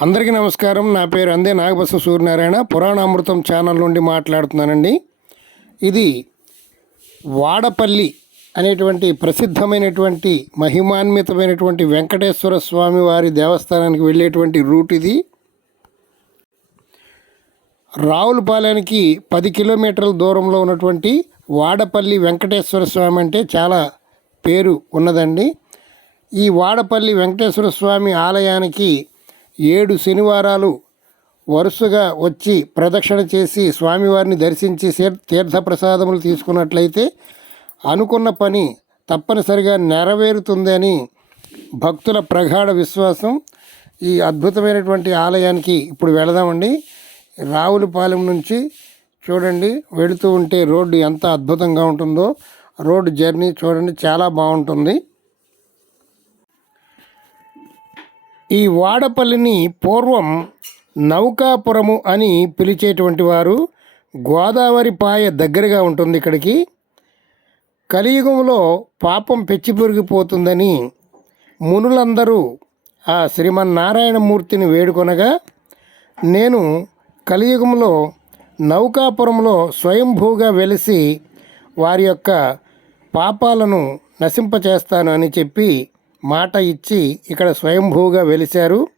అందరికీ నమస్కారం. నా పేరు అందే నాగబస సూర్యనారాయణ. పురాణామృతం ఛానల్ నుండి మాట్లాడుతున్నానండి. ఇది వాడపల్లి అనేటువంటి ప్రసిద్ధమైనటువంటి మహిమాన్వితమైనటువంటి వెంకటేశ్వర స్వామి వారి దేవస్థానానికి వెళ్ళేటువంటి రూట్ ఇది. రావులపాలెనికి పది కిలోమీటర్ల దూరంలో ఉన్నటువంటి వాడపల్లి వెంకటేశ్వర స్వామి అంటే చాలా పేరు ఉన్నదండి. ఈ వాడపల్లి వెంకటేశ్వర స్వామి ఆలయానికి ఏడు శనివారాలు వరుసగా వచ్చి ప్రదక్షిణ చేసి స్వామివారిని దర్శించి తీర్- తీర్థప్రసాదములు తీసుకున్నట్లయితే అనుకున్న పని తప్పనిసరిగా నెరవేరుతుందని భక్తుల ప్రగాఢ విశ్వాసం ఈ అద్భుతమైనటువంటి ఆలయానికి ఇప్పుడు వెళదామండి. రావులపాలెం నుంచి చూడండి వెళుతూ ఉంటే రోడ్డు ఎంత అద్భుతంగా ఉంటుందో రోడ్డు జర్నీ చూడండి చాలా బాగుంటుంది. ఈ వాడపల్లిని పూర్వం నౌకాపురము అని పిలిచేటువంటి వారు గోదావరి పాయ దగ్గరగా ఉంటుంది ఇక్కడికి. కలియుగంలో పాపం పెచ్చిపెరిగిపోతుందని మునులందరూ ఆ శ్రీమన్నారాయణమూర్తిని వేడుకొనగా నేను కలియుగంలో నౌకాపురంలో స్వయంభూగా వెలిసి వారి యొక్క పాపాలను నశింపచేస్తాను అని చెప్పి మాట ఇచ్చి ఇక్కడ స్వయంభూగా వెలిశారు.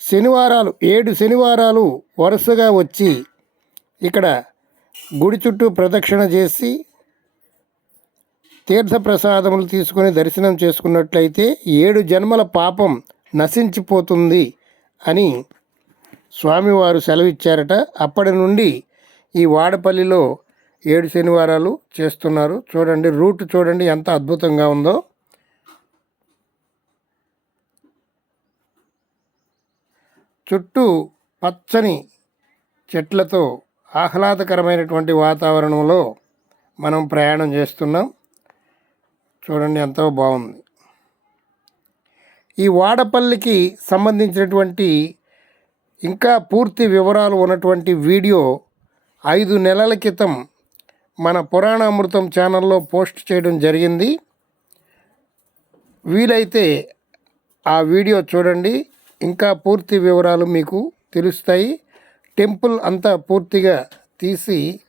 శనివారాలు ఏడు శనివారాలు వరుసగా వచ్చి ఇక్కడ గుడి చుట్టూ ప్రదక్షిణ చేసి తీర్థప్రసాదములు తీసుకొని దర్శనం చేసుకున్నట్లయితే ఏడు జన్మల పాపం నశించిపోతుంది అని స్వామివారు సెలవిచ్చారట. అప్పటి నుండి ఈ వాడపల్లిలో ఏడు శనివారాలు చేస్తున్నారు. చూడండి రూట్ చూడండి ఎంత అద్భుతంగా ఉందో. చుట్టూ పచ్చని చెట్లతో ఆహ్లాదకరమైనటువంటి వాతావరణంలో మనం ప్రయాణం చేస్తున్నాం. చూడండి ఎంతో బాగుంది. ఈ వాడపల్లికి సంబంధించినటువంటి ఇంకా పూర్తి వివరాలు ఉన్నటువంటి వీడియో ఐదు నెలల క్రితం మన పురాణామృతం ఛానల్లో పోస్ట్ చేయడం జరిగింది. వీలైతే ఆ వీడియో చూడండి. ఇంకా పూర్తి వివరాలు మీకు తెలుస్తాయి. టెంపుల్ అంతా పూర్తిగా తీసి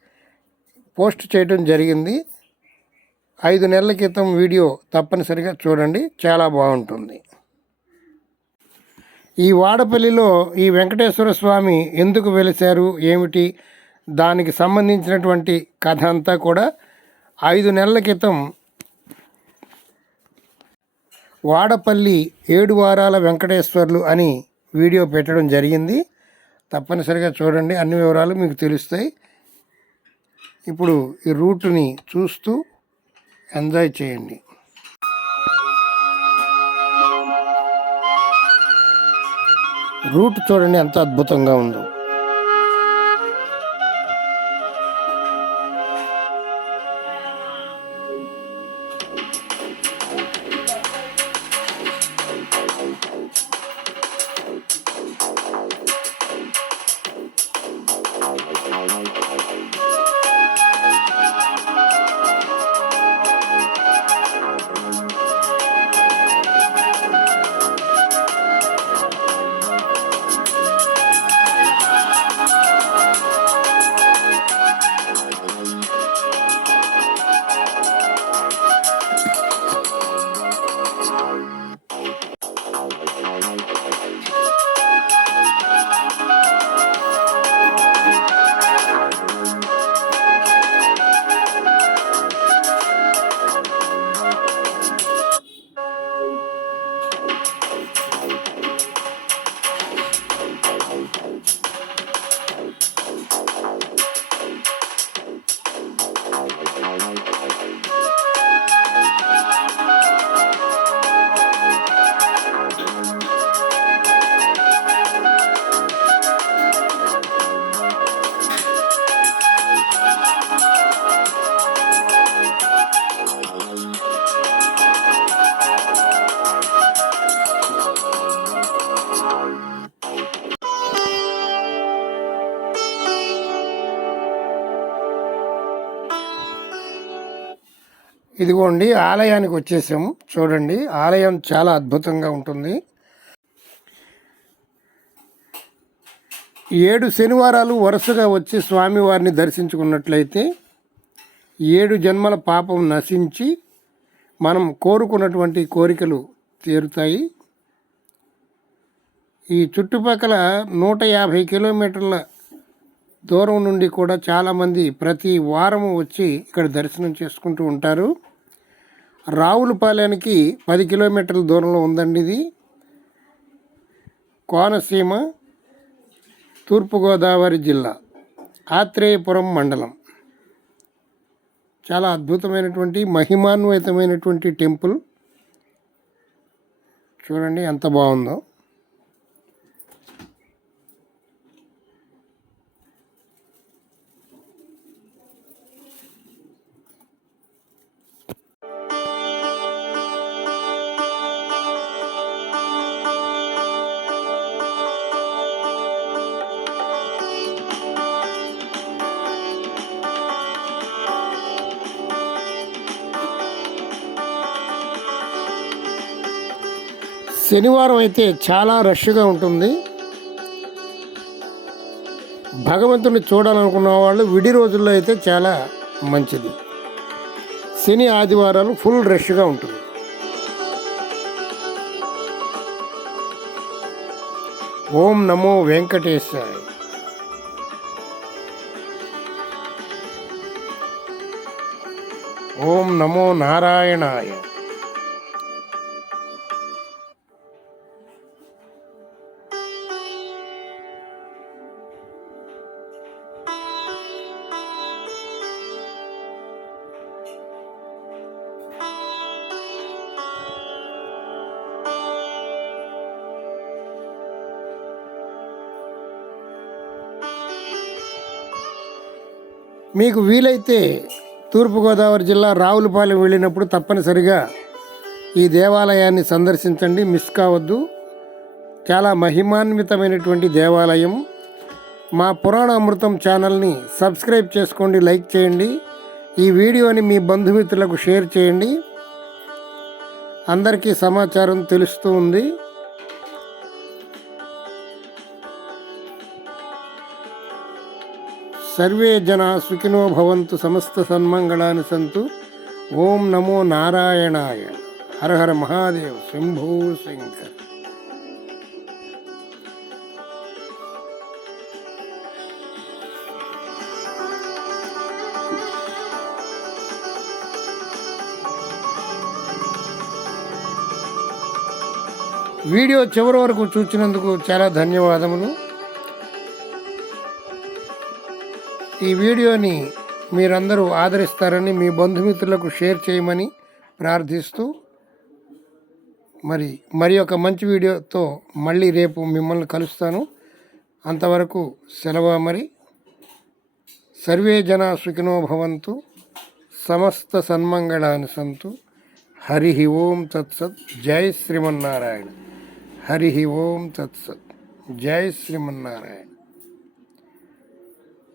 పోస్ట్ చేయడం జరిగింది. ఐదు నెలల క్రితం వీడియో తప్పనిసరిగా చూడండి. చాలా బాగుంటుంది. ఈ వాడపల్లిలో ఈ వెంకటేశ్వర స్వామి ఎందుకు వెలిశారు? ఏమిటి? దానికి సంబంధించినటువంటి కథ అంతా కూడా ఐదు నెలల క్రితం వాడపల్లి ఏడు వారాల వెంకటేశ్వర్లు అని వీడియో పెట్టడం జరిగింది. తప్పనిసరిగా చూడండి. అన్ని వివరాలు మీకు తెలుస్తాయి. ఇప్పుడు ఈ రూట్ని చూస్తూ ఎంజాయ్ చేయండి. రూట్ చూడండి ఎంత అద్భుతంగా ఉందో. ఇదిగోండి ఆలయానికి వచ్చేసాము. చూడండి ఆలయం చాలా అద్భుతంగా ఉంటుంది. ఏడు శనివారాలు వరుసగా వచ్చి స్వామివారిని దర్శించుకున్నట్లయితే ఏడు జన్మల పాపం నశించి మనం కోరుకున్నటువంటి కోరికలు తీరుతాయి. ఈ చుట్టుపక్కల నూట యాభై కిలోమీటర్ల దూరం నుండి కూడా చాలామంది ప్రతి వారం వచ్చి ఇక్కడ దర్శనం చేసుకుంటూ ఉంటారు. రావులపాలెనికి పది కిలోమీటర్ల దూరంలో ఉందండి ఇది. కోనసీమ తూర్పుగోదావరి జిల్లా ఆత్రేయపురం మండలం. చాలా అద్భుతమైనటువంటి మహిమాన్వితమైనటువంటి టెంపుల్. చూడండి ఎంత బాగుందో. శనివారం అయితే చాలా రష్గా ఉంటుంది. భగవంతుని చూడాలనుకున్న వాళ్ళు విడి రోజుల్లో అయితే చాలా మంచిది. శని ఆదివారాలు ఫుల్ రష్గా ఉంటుంది. ఓం నమో వెంకటేశాయ. ఓం నమో నారాయణాయ. మీకు వీలైతే తూర్పుగోదావరి జిల్లా రావులపాలెం వెళ్ళినప్పుడు తప్పనిసరిగా ఈ దేవాలయాన్ని సందర్శించండి. మిస్ కావద్దు. చాలా మహిమాన్వితమైనటువంటి దేవాలయం. మా పురాణ అమృతం ఛానల్ని సబ్స్క్రైబ్ చేసుకోండి లైక్ చేయండి. ఈ వీడియోని మీ బంధుమిత్రులకు షేర్ చేయండి. అందరికీ సమాచారం తెలుస్తూ ఉంది. సర్వే జనా సుఖినో భవంతు సమస్త సన్మంగళాని సంతు. ఓం నమో నారాయణాయ. హర హర మహాదేవ్. శంభో శంకర్. వీడియో చివరి వరకు చూసినందుకు చాలా ధన్యవాదములు. ఈ వీడియోని మీరందరూ ఆదరిస్తారని మీ బంధుమిత్రులకు షేర్ చేయమని ప్రార్థిస్తూ మరి మరి ఒక మంచి వీడియోతో మళ్ళీ రేపు మిమ్మల్ని కలుస్తాను. అంతవరకు సెలవు మరి సర్వే జన సుఖినో భవంతు. సమస్త సన్మంగళాన్ని సంతు. హరి ఓం తత్సత్ జై శ్రీమన్నారాయణ. హరి ఓం తత్సత్ జై శ్రీమన్నారాయణ.